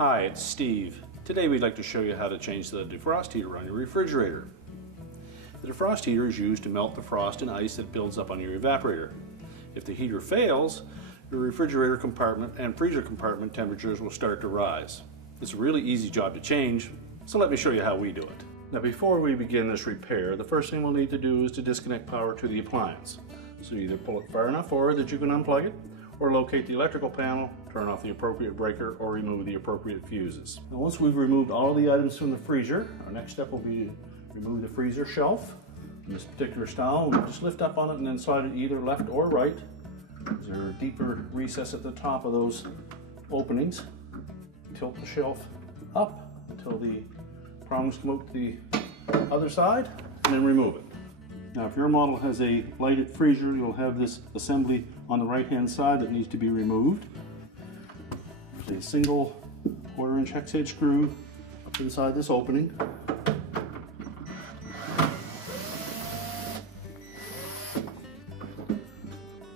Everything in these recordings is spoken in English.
Hi, it's Steve. Today we'd like to show you how to change the defrost heater on your refrigerator. The defrost heater is used to melt the frost and ice that builds up on your evaporator. If the heater fails, your refrigerator compartment and freezer compartment temperatures will start to rise. It's a really easy job to change, so let me show you how we do it. Now before we begin this repair, the first thing we'll need to do is to disconnect power to the appliance. So either pull it far enough forward that you can unplug it, or locate the electrical panel, turn off the appropriate breaker, or remove the appropriate fuses. Now once we've removed all of the items from the freezer, our next step will be to remove the freezer shelf. In this particular style, we'll just lift up on it and then slide it either left or right. There's a deeper recess at the top of those openings. Tilt the shelf up until the prongs come out to the other side, and then remove it. Now if your model has a lighted freezer, you'll have this assembly on the right hand side that needs to be removed. There's a single 1/4 inch hex head screw up inside this opening.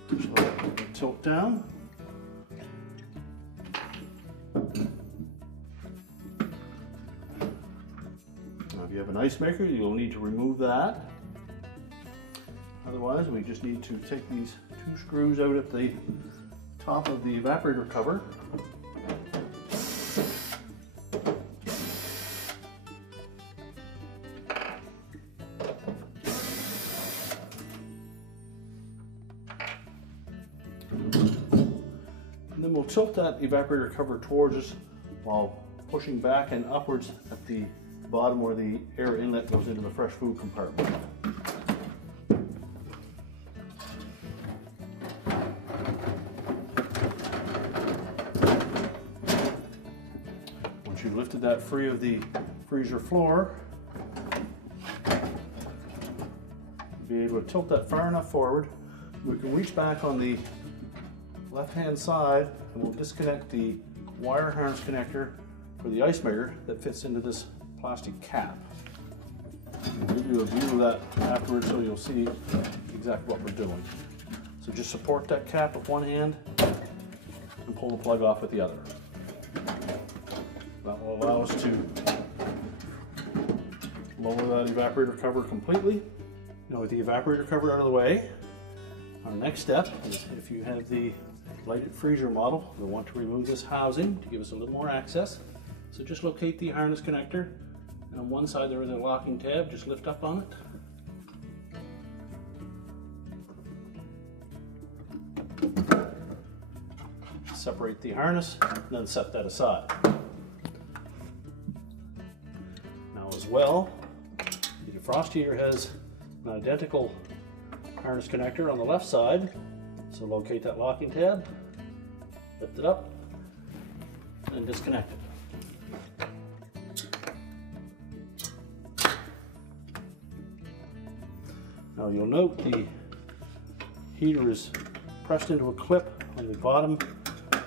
So tilt down. Now if you have an ice maker, you'll need to remove that. Otherwise, we just need to take these 2 screws out at the top of the evaporator cover. And then we'll tilt that evaporator cover towards us while pushing back and upwards at the bottom where the air inlet goes into the fresh food compartment. Once you've lifted that free of the freezer floor, you'll be able to tilt that far enough forward. We can reach back on the left-hand side and we'll disconnect the wire harness connector for the ice maker that fits into this plastic cap. I'll give you a view of that afterwards so you'll see exactly what we're doing. So just support that cap with one hand and pull the plug off with the other. That will allow us to lower that evaporator cover completely. Now with the evaporator cover out of the way, our next step is, if you have the lighted freezer model, you'll want to remove this housing to give us a little more access. So just locate the harness connector, and on one side there is a locking tab, just lift up on it. Separate the harness, and then set that aside. Now as well, the defrost heater has an identical harness connector on the left side. So locate that locking tab, lift it up, and disconnect it. Now you'll note the heater is pressed into a clip on the bottom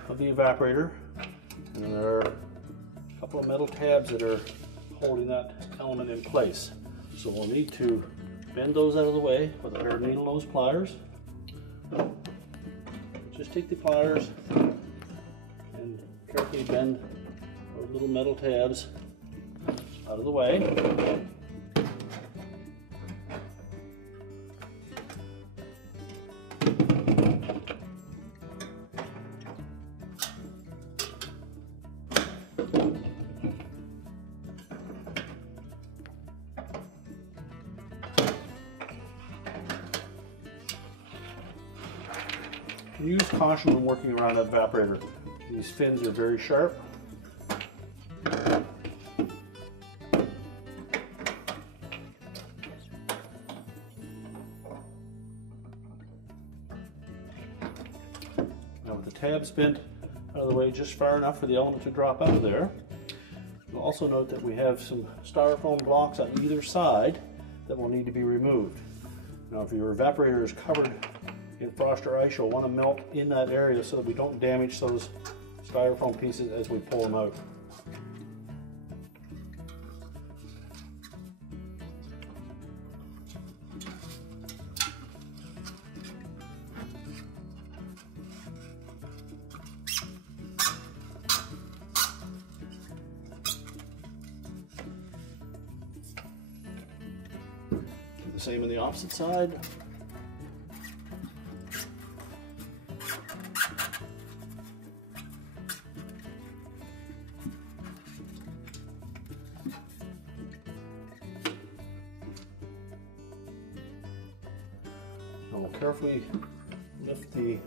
of the evaporator, and there are a couple of metal tabs that are holding that element in place. So we'll need to bend those out of the way with a pair of needle nose pliers. Just take the pliers and carefully bend those little metal tabs out of the way. Use caution when working around that evaporator. These fins are very sharp. Now with the tabs bent out of the way just far enough for the element to drop out of there, you'll also note that we have some styrofoam blocks on either side that will need to be removed. Now if your evaporator is covered in frost or ice, you'll want to melt in that area so that we don't damage those styrofoam pieces as we pull them out. The same on the opposite side. I'll carefully lift the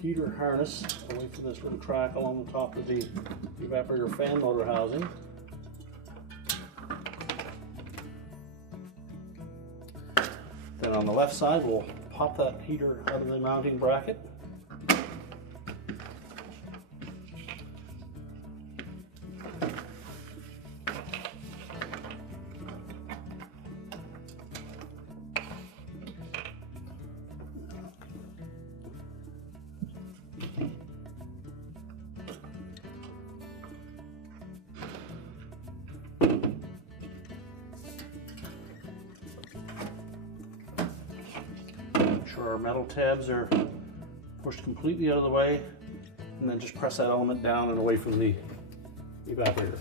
heater harness away from this little track along the top of the evaporator fan motor housing. Then on the left side, we'll pop that heater out of the mounting bracket. Our metal tabs are pushed completely out of the way, and then just press that element down and away from the evaporator.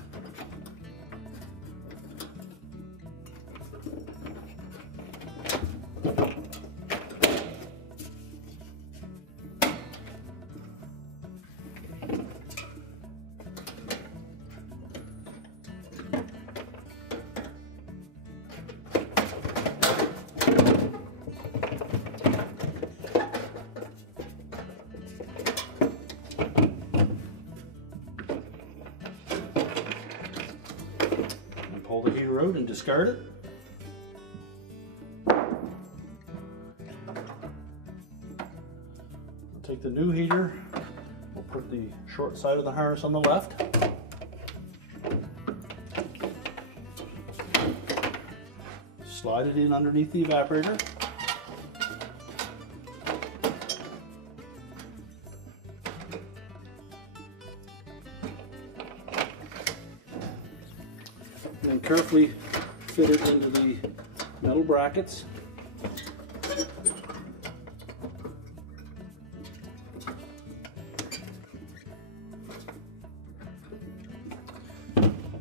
Pull the heater out and discard it. We'll take the new heater, we'll put the short side of the harness on the left. Slide it in underneath the evaporator. And carefully fit it into the metal brackets.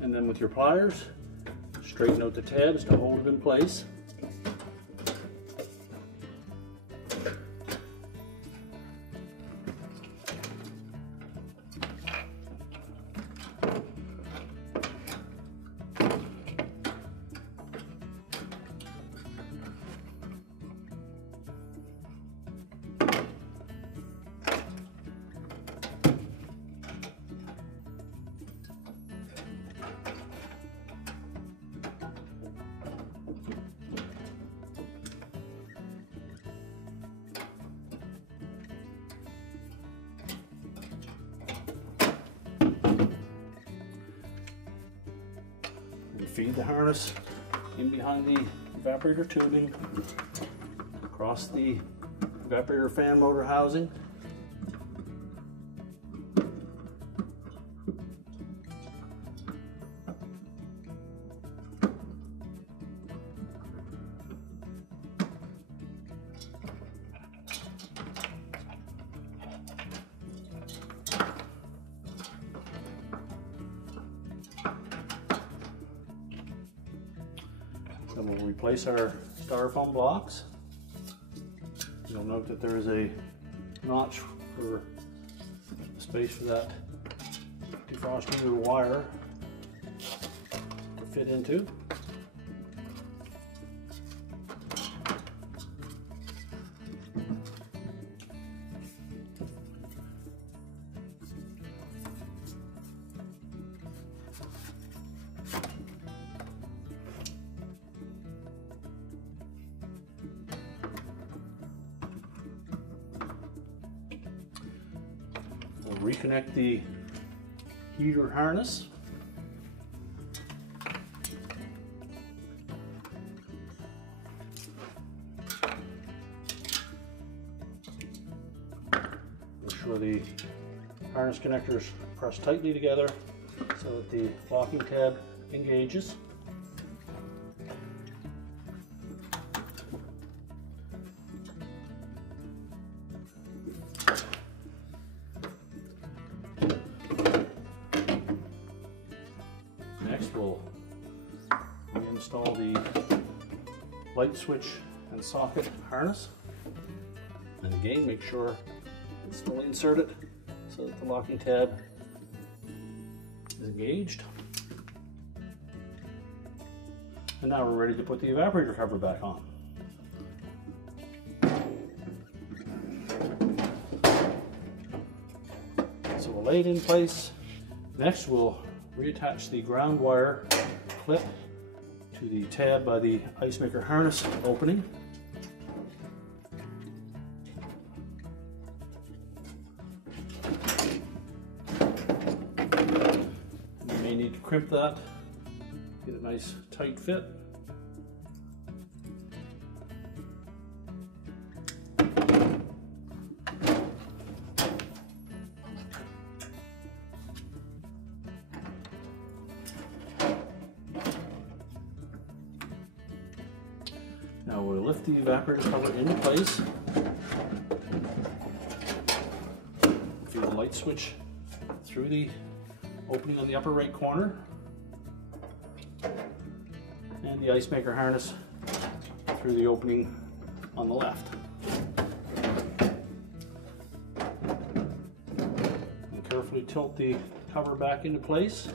And then with your pliers, straighten out the tabs to hold it in place. Feed the harness in behind the evaporator tubing, across the evaporator fan motor housing. Then we'll replace our styrofoam blocks. You'll note that there is a notch for space for that defrost heater wire to fit into. We'll reconnect the heater harness. Make sure the harness connectors press tightly together so that the locking tab engages. Next, we'll reinstall the light switch and socket harness. And again, make sure it's fully inserted so that the locking tab is engaged. And now we're ready to put the evaporator cover back on. So we'll lay it in place. Next we'll reattach the ground wire clip to the tab by the ice maker harness opening. You may need to crimp that, get a nice tight fit. Now we'll lift the evaporator cover into place. Feed the light switch through the opening on the upper right corner, and the ice maker harness through the opening on the left. And carefully tilt the cover back into place.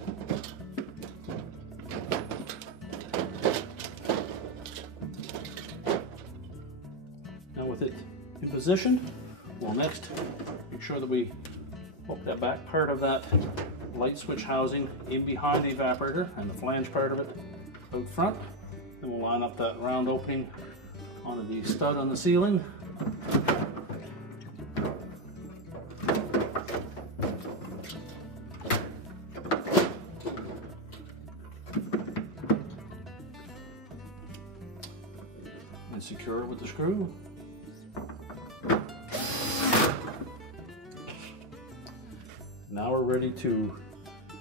Now with it in position, we'll next make sure that we poke that back part of that light switch housing in behind the evaporator and the flange part of it out front. Then we'll line up that round opening onto the stud on the ceiling. And secure it with the screw. Now we're ready to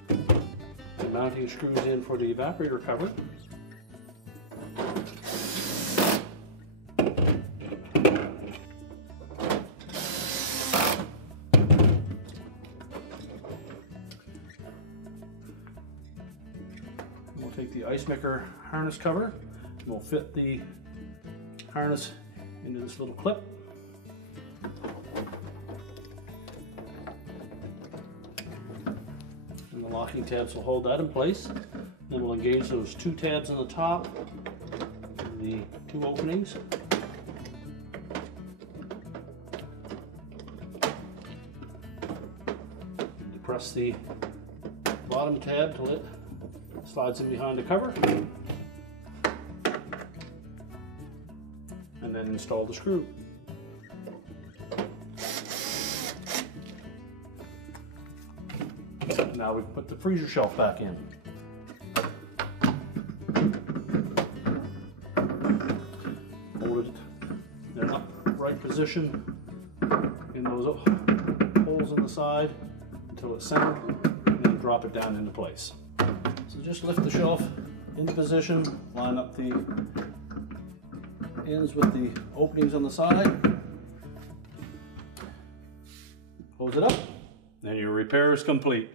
put mounting screws in for the evaporator cover. We'll take the ice maker harness cover and we'll fit the harness into this little clip. And the locking tabs will hold that in place. Then we'll engage those two tabs on the top, the two openings. Depress the bottom tab till it slides in behind the cover. And then install the screw. Now we can put the freezer shelf back in. Hold it in an upright position in those holes in the side until it's centered, and then drop it down into place. So just lift the shelf into position, line up the ends with the openings on the side, close it up, and your repair is complete.